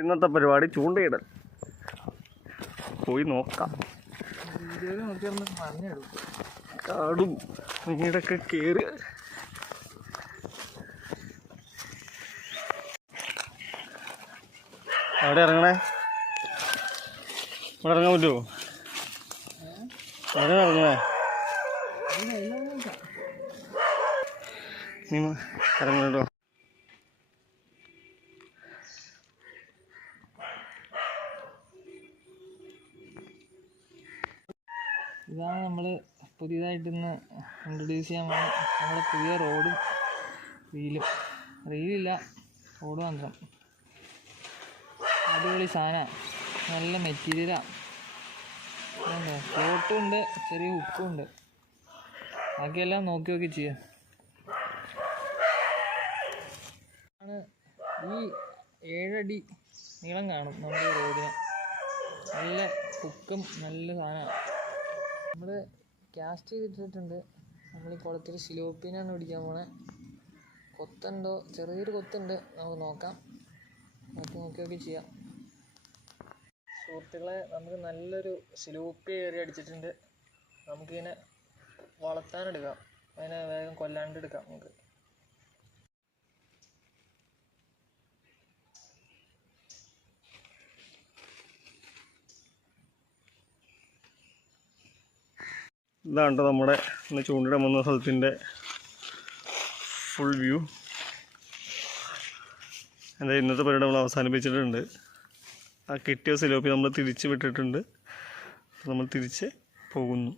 ഇന്നത്തെ പരിപാടി ചൂണ്ടയിടൽ. പോയി നോക്കാം. കാടും നീടൊക്കെ കയറി അവിടെ ഇറങ്ങണേ. ഇവിടെ ഇറങ്ങാൻ പറ്റുമോ? അവിടെ ഇറങ്ങണേ. നീ ഇറങ്ങണോ? ഇതാണ് നമ്മൾ പുതിയതായിട്ട് ഇന്ന് ഇൻട്രൊഡ്യൂസ് ചെയ്യാൻ പോകുന്ന നമ്മുടെ പുതിയ റോഡും റീലില്ല റോഡ് മാത്രം. അടിപൊളി സാധനമാണ്, നല്ല മെറ്റീരിയലാണ്. ഫ്ലോട്ടും ഉണ്ട്, ചെറിയ ഹുക്കും ഉണ്ട്. ബാക്കിയെല്ലാം നോക്കി ചെയ്യാം. ഈ 7 അടി നീളം കാണും നമ്മുടെ റോഡിന്. നല്ല ഹുക്കും നല്ല സാധനമാണ്. നമ്മൾ കാസ്റ്റ് ചെയ്തിട്ടിട്ടുണ്ട്. നമ്മൾ ഈ കുളത്തിൽ സിലോപ്പീനാണ് പിടിക്കാൻ പോണേ. കൊത്തുണ്ടോ? ചെറിയൊരു കൊത്തുണ്ട്, നമുക്ക് നോക്കാം. നോക്കി ചെയ്യാം. സുഹൃത്തുക്കളെ, നമുക്ക് നല്ലൊരു സിലോപ്പി കയറി അടിച്ചിട്ടുണ്ട്. നമുക്കിതിനെ വളർത്താനെടുക്കാം, അതിനെ വേഗം കൊല്ലാണ്ട് എടുക്കാം നമുക്ക്. ഇതാണ് നമ്മുടെ ഇന്ന് ചൂണ്ടിടാൻ വന്ന സ്ഥലത്തിൻ്റെ ഫുൾ വ്യൂ. എന്താ ഇന്നത്തെ പരിപാടി നമ്മൾ അവസാനിപ്പിച്ചിട്ടുണ്ട്. ആ കിട്ടിയ സിലോപ്പി നമ്മൾ തിരിച്ച് വിട്ടിട്ടുണ്ട്. നമ്മൾ തിരിച്ച് പോകുന്നു.